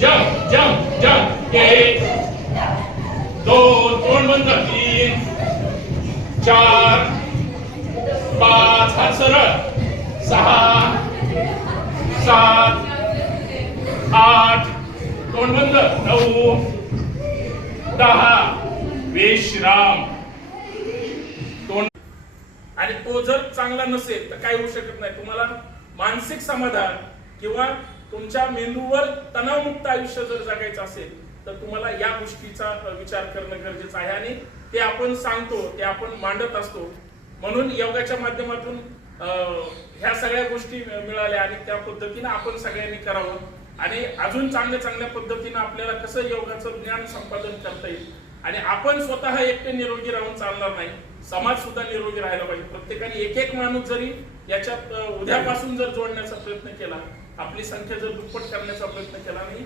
Jump jump jump 1 2 तोंड बंद 3 4 5 हात सरळ 6 7 8 तोंड बंद 9 10 विश्राम. तोंड आणि तो जर चांगला नसेल तर काय होऊ शकत नाही. तुम्हाला मानसिक समाधान किंवा तुमच्या मेंदूवर तणावमुक्त आयुष्य जर जगायचं असेल तर तुम्हाला या गोष्टीचा विचार करणं गरजेचं आहे आणि ते आपण सांगतो, ते आपण मांडत असतो. म्हणून योगाच्या माध्यमातून ह्या सगळ्या गोष्टी मिळाल्या आणि त्या पद्धतीने आपण सगळ्यांनी करावं आणि अजून चांगल्या चांगल्या पद्धतीने आपल्याला कसं योगाचं ज्ञान संपादन करता येईल. आणि आपण स्वतः एकटे निरोगी राहून चालणार नाही, समाज सुद्धा निरोगी राहायला पाहिजे. प्रत्येकाने एक एक माणूस जरी याच्यात उद्यापासून जर जोडण्याचा प्रयत्न केला, आपली संख्या जर दुप्पट करण्याचा प्रयत्न केला नाही